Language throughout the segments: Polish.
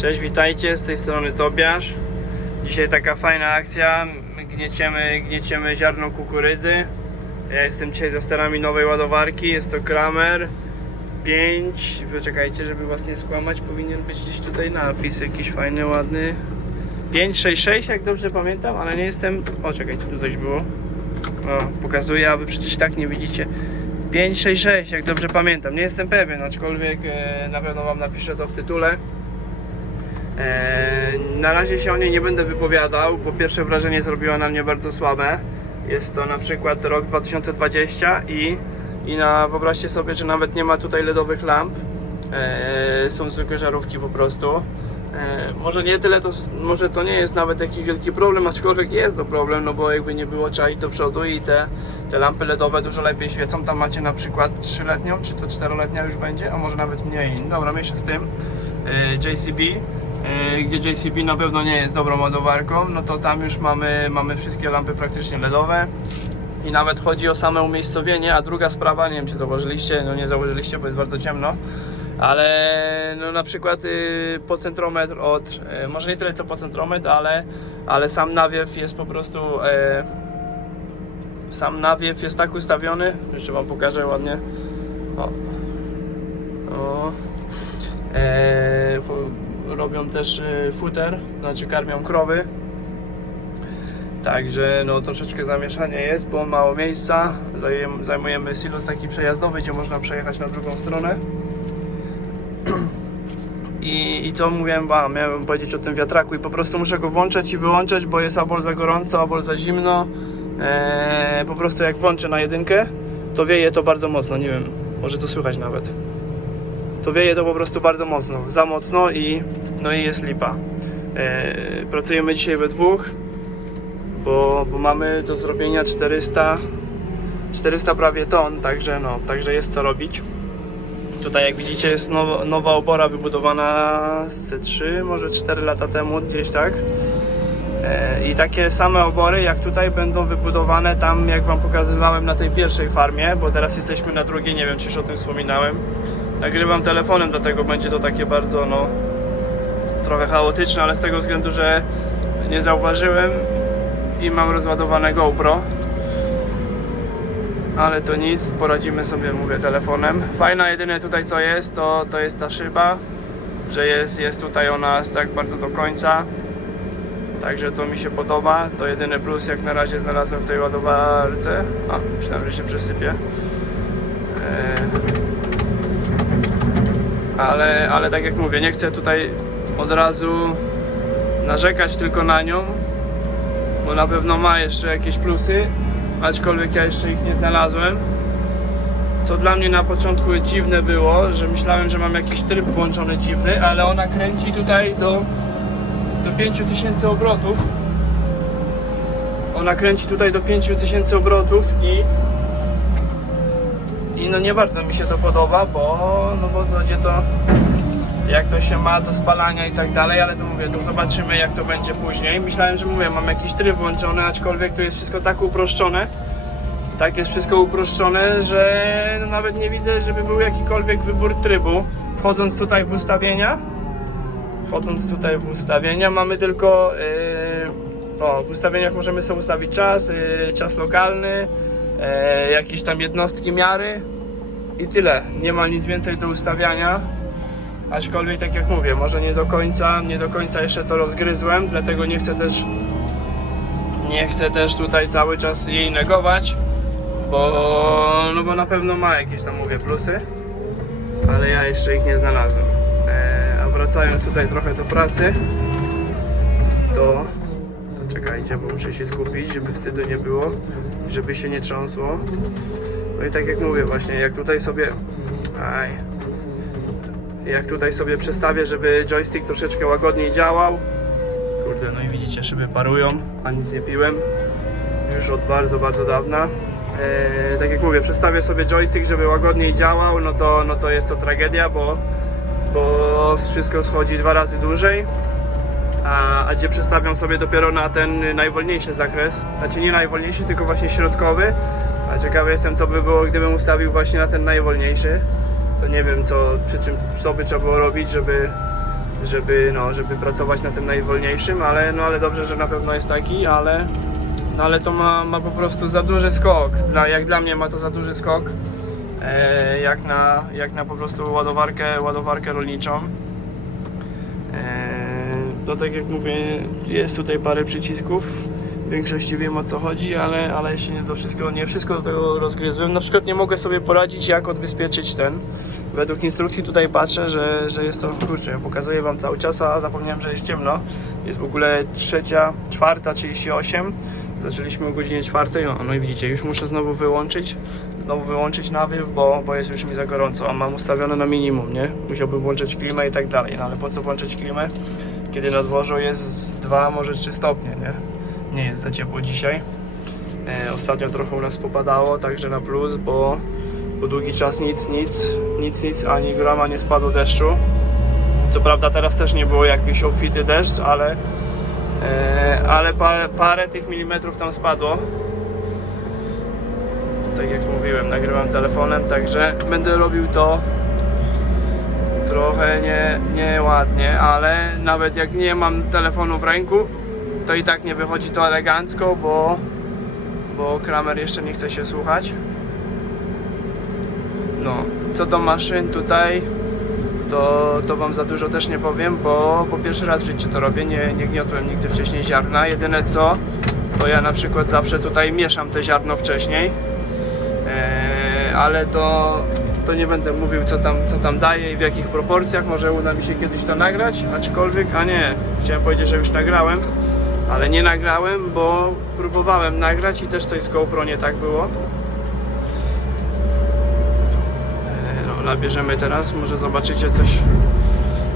Cześć, witajcie, z tej strony Tobiasz. Dzisiaj taka fajna akcja, gnieciemy, gnieciemy ziarno kukurydzy. Ja jestem dzisiaj za sterami nowej ładowarki, jest to Kramer 5, poczekajcie, żeby was nie skłamać, powinien być gdzieś tutaj napis jakiś fajny, ładny. 566, jak dobrze pamiętam, ale nie jestem... O, czekajcie, tu coś było. O, pokazuję, a wy przecież tak nie widzicie. 566, jak dobrze pamiętam. Nie jestem pewien, aczkolwiek e, na pewno wam napiszę to w tytule. E, na razie się o niej nie będę wypowiadał, bo pierwsze wrażenie zrobiła na mnie bardzo słabe. Jest to na przykład rok 2020 i, i na, wyobraźcie sobie, że nawet nie ma tutaj LEDowych lamp. E, są zwykłe żarówki po prostu. E, może nie tyle to, może to nie jest nawet jakiś wielki problem, aczkolwiek jest to problem, no bo jakby nie było trzeba iść do przodu i te, te lampy LEDowe dużo lepiej świecą. Tam macie na przykład 3-letnią, czy to 4-letnia już będzie, a może nawet mniej. Dobra, mniejsza z tym. JCB, gdzie JCB na pewno nie jest dobrą ładowarką, no to tam już mamy, mamy wszystkie lampy praktycznie LEDowe. I nawet chodzi o same umiejscowienie, a druga sprawa, nie wiem czy zauważyliście, no nie zauważyliście, bo jest bardzo ciemno, ale no na przykład y, pocentrometr od, y, może nie tyle co pocentrometr, ale, ale sam nawiew jest po prostu, e, sam nawiew jest tak ustawiony, jeszcze wam pokażę ładnie, o, o. E, robią też y, futer, znaczy karmią krowy, Także no troszeczkę zamieszanie jest, bo mało miejsca. Zajmujemy silos taki przejazdowy, gdzie można przejechać na drugą stronę. I, I co mówiłem, a, miałem powiedzieć o tym wiatraku i po prostu muszę go włączać i wyłączać, bo jest albo za gorąco, albo za zimno. Eee, po prostu jak włączę na jedynkę, to wieje to bardzo mocno, nie wiem, może to słychać nawet. To wieje to po prostu bardzo mocno, za mocno i no i jest lipa. Eee, pracujemy dzisiaj we dwóch bo, bo mamy do zrobienia 400 400 prawie ton, także no, także jest co robić. Tutaj jak widzicie jest nowa, nowa obora wybudowana z 3, może 4 lata temu gdzieś tak. E, I takie same obory jak tutaj będą wybudowane tam jak wam pokazywałem na tej pierwszej farmie, bo teraz jesteśmy na drugiej, nie wiem czy już o tym wspominałem. Nagrywam telefonem, dlatego będzie to takie bardzo no trochę chaotyczne, ale z tego względu, że nie zauważyłem i mam rozładowane GoPro. Ale to nic, poradzimy sobie, mówię, telefonem. Fajna jedyne tutaj co jest, to, to jest ta szyba, że jest, jest tutaj ona tak bardzo do końca. Także to mi się podoba. To jedyny plus jak na razie znalazłem w tej ładowarce. A, myślałem, że się przesypie. Eee, Ale, ale tak jak mówię, nie chcę tutaj od razu narzekać tylko na nią, bo na pewno ma jeszcze jakieś plusy, aczkolwiek ja jeszcze ich nie znalazłem. Co dla mnie na początku dziwne było, że myślałem, że mam jakiś tryb włączony dziwny, ale ona kręci tutaj do, do 5000 obrotów. Ona kręci tutaj do 5000 obrotów i i no nie bardzo mi się to podoba, bo no bo będzie to jak to się ma do spalania i tak dalej, ale to mówię, to zobaczymy jak to będzie później. Myślałem, że mówię, mam jakiś tryb włączony, aczkolwiek tu jest wszystko tak uproszczone. Tak jest wszystko uproszczone, że no nawet nie widzę, żeby był jakikolwiek wybór trybu. Wchodząc tutaj w ustawienia, wchodząc tutaj w ustawienia, mamy tylko yy, o, w ustawieniach możemy sobie ustawić czas, yy, czas lokalny, yy, jakieś tam jednostki miary i tyle. Nie ma nic więcej do ustawiania. Aczkolwiek tak jak mówię, może nie do końca, nie do końca jeszcze to rozgryzłem, dlatego nie chcę też nie chcę też tutaj cały czas jej negować, bo no bo na pewno ma jakieś tam mówię plusy, ale ja jeszcze ich nie znalazłem. E, a wracając tutaj trochę do pracy, to, to czekajcie, bo muszę się skupić, żeby wstydu nie było, żeby się nie trząsło. No i tak jak mówię właśnie, jak tutaj sobie aj, jak tutaj sobie przestawię, żeby joystick troszeczkę łagodniej działał. Kurde, no i widzicie, szyby parują, a nic nie piłem. Już od bardzo, bardzo dawna. Eee, tak jak mówię, przestawię sobie joystick, żeby łagodniej działał, no to, no to jest to tragedia, bo, bo wszystko schodzi dwa razy dłużej. A, a gdzie przestawiam sobie dopiero na ten najwolniejszy zakres, znaczy nie najwolniejszy, tylko właśnie środkowy. A ciekawy jestem, co by było, gdybym ustawił właśnie na ten najwolniejszy nie wiem co, przy czym, co by trzeba było robić, żeby, żeby, no, żeby pracować na tym najwolniejszym, ale, no, ale dobrze, że na pewno jest taki, ale, no, ale to ma, ma po prostu za duży skok. Dla, jak dla mnie ma to za duży skok, e, jak, na, jak na po prostu ładowarkę, ładowarkę rolniczą. E, No tak jak mówię, jest tutaj parę przycisków. Większości wiem o co chodzi, ale, ale jeszcze nie do wszystkiego, nie wszystko do tego rozgryzłem. Na przykład nie mogę sobie poradzić jak odbezpieczyć ten. Według instrukcji tutaj patrzę, że, że jest to, kurczę, pokazuję wam cały czas, a zapomniałem, że jest ciemno. Jest w ogóle trzecia, czwarta, 38. Zaczęliśmy o godzinie czwartej, o, no i widzicie, już muszę znowu wyłączyć, znowu wyłączyć nawiew, bo, bo jest już mi za gorąco, a mam ustawione na minimum, nie? Musiałbym włączyć klimę i tak dalej, no ale po co włączyć klimę, kiedy na dworzu jest 2, może 3 stopnie, nie? Nie jest za ciepło dzisiaj. E, ostatnio trochę u nas popadało, także na plus, bo po długi czas nic, nic, nic, nic, ani grama nie spadło deszczu. Co prawda teraz też nie było jakiś obfity deszcz, ale, e, ale parę, parę tych milimetrów tam spadło. Tak jak mówiłem, nagrywam telefonem, także będę robił to trochę nie, nieładnie, ale nawet jak nie mam telefonu w ręku, to i tak nie wychodzi to elegancko, bo, bo Kramer jeszcze nie chce się słuchać. No, co do maszyn tutaj, to, to Wam za dużo też nie powiem, bo po pierwszy raz w życiu to robię, nie, nie gniotłem nigdy wcześniej ziarna. Jedyne co, to ja na przykład zawsze tutaj mieszam te ziarno wcześniej, eee, ale to, to nie będę mówił co tam, co tam daje i w jakich proporcjach, może uda mi się kiedyś to nagrać, aczkolwiek, a nie, chciałem powiedzieć, że już nagrałem, ale nie nagrałem, bo próbowałem nagrać i też coś z GoPro nie tak było. E, No, nabierzemy teraz, może zobaczycie coś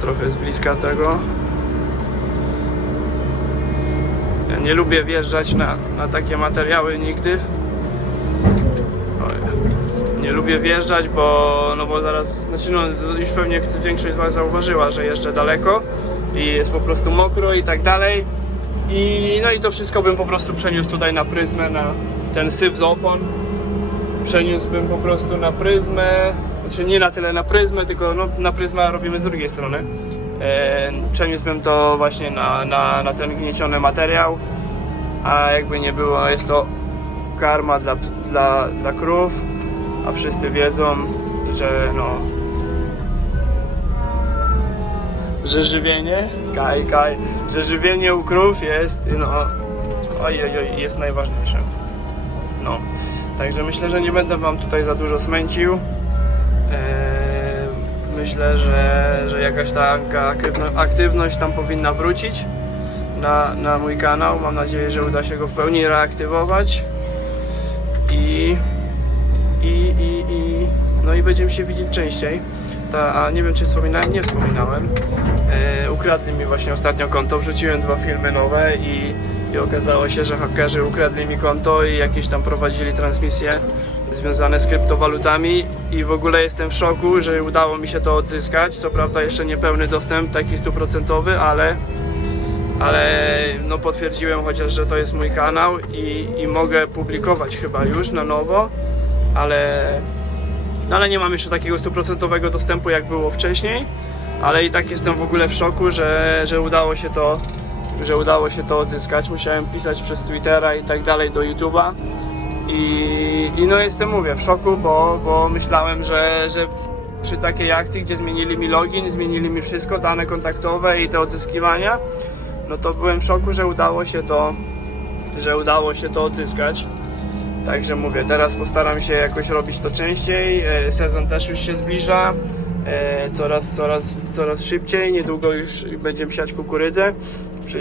trochę z bliska tego. Ja nie lubię wjeżdżać na, na takie materiały nigdy. Nie lubię wjeżdżać, bo, no bo zaraz, znaczy no, już pewnie większość z Was zauważyła, że jeszcze daleko i jest po prostu mokro i tak dalej. I no i to wszystko bym po prostu przeniósł tutaj na pryzmę, na ten syf z opon przeniósłbym po prostu na pryzmę, znaczy nie na tyle na pryzmę, tylko no, na pryzmę robimy z drugiej strony. E, przeniósłbym to właśnie na, na, na ten gnieciony materiał, a jakby nie było, jest to karma dla, dla, dla krów, a wszyscy wiedzą, że no że żywienie, kaj, kaj, że żywienie u krów jest, no, oj, oj, oj, jest najważniejsze. No, także myślę, że nie będę Wam tutaj za dużo smęcił. Eee, myślę, że, że jakaś ta aktywno- aktywność tam powinna wrócić na, na mój kanał. Mam nadzieję, że uda się go w pełni reaktywować. I, i, i, i, no i będziemy się widzieć częściej. Ta, a nie wiem czy wspominałem, nie wspominałem. E, ukradli mi właśnie ostatnio konto, wrzuciłem dwa filmy nowe i, i okazało się, że hakerzy ukradli mi konto i jakieś tam prowadzili transmisje związane z kryptowalutami i w ogóle jestem w szoku, że udało mi się to odzyskać. Co prawda jeszcze nie pełny dostęp, taki stuprocentowy, ale ale no potwierdziłem chociaż, że to jest mój kanał i, i mogę publikować chyba już na nowo, ale no ale nie mam jeszcze takiego stuprocentowego dostępu jak było wcześniej, ale i tak jestem w ogóle w szoku, że, że udało się to że udało się to odzyskać. Musiałem pisać przez Twittera i tak dalej do YouTube'a. I, I no jestem, mówię, w szoku, bo, bo myślałem, że, że przy takiej akcji, gdzie zmienili mi login, zmienili mi wszystko, dane kontaktowe i te odzyskiwania, no to byłem w szoku, że udało się to, że udało się to odzyskać. Także mówię, teraz postaram się jakoś robić to częściej. E, Sezon też już się zbliża. E, Coraz, coraz, coraz szybciej. Niedługo już będziemy siać kukurydzę.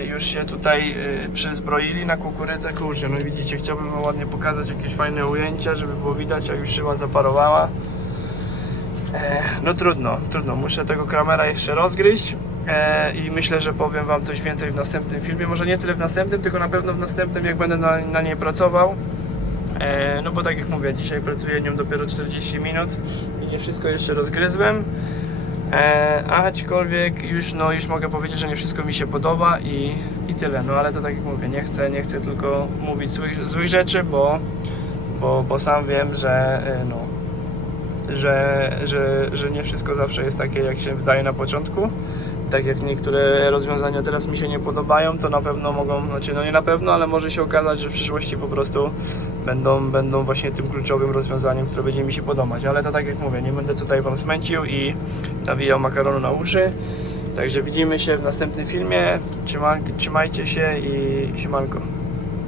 Już się tutaj e, przyzbroili na kukurydzę. Kurczę, no widzicie, chciałbym wam ładnie pokazać jakieś fajne ujęcia, żeby było widać, jak już szyła zaparowała. E, No trudno, trudno. Muszę tego kramera jeszcze rozgryźć. I myślę, że powiem Wam coś więcej w następnym filmie. Może nie tyle w następnym, tylko na pewno w następnym, jak będę na, na niej pracował. No bo tak jak mówię, dzisiaj pracuję nią dopiero 40 minut nie wszystko jeszcze rozgryzłem. E, aczkolwiek już, no, już mogę powiedzieć, że nie wszystko mi się podoba i, i tyle. No ale to tak jak mówię, nie chcę, nie chcę tylko mówić złych, złych rzeczy, bo, bo, bo sam wiem, że e, no, że, że, że nie wszystko zawsze jest takie, jak się wydaje na początku. Tak jak niektóre rozwiązania teraz mi się nie podobają, to na pewno mogą, znaczy no nie na pewno, ale może się okazać, że w przyszłości po prostu będą, będą właśnie tym kluczowym rozwiązaniem, które będzie mi się podobać. Ale to tak jak mówię, nie będę tutaj Wam smęcił i nawijał makaronu na uszy. Także widzimy się w następnym filmie. Trzyma, trzymajcie się i siemanko.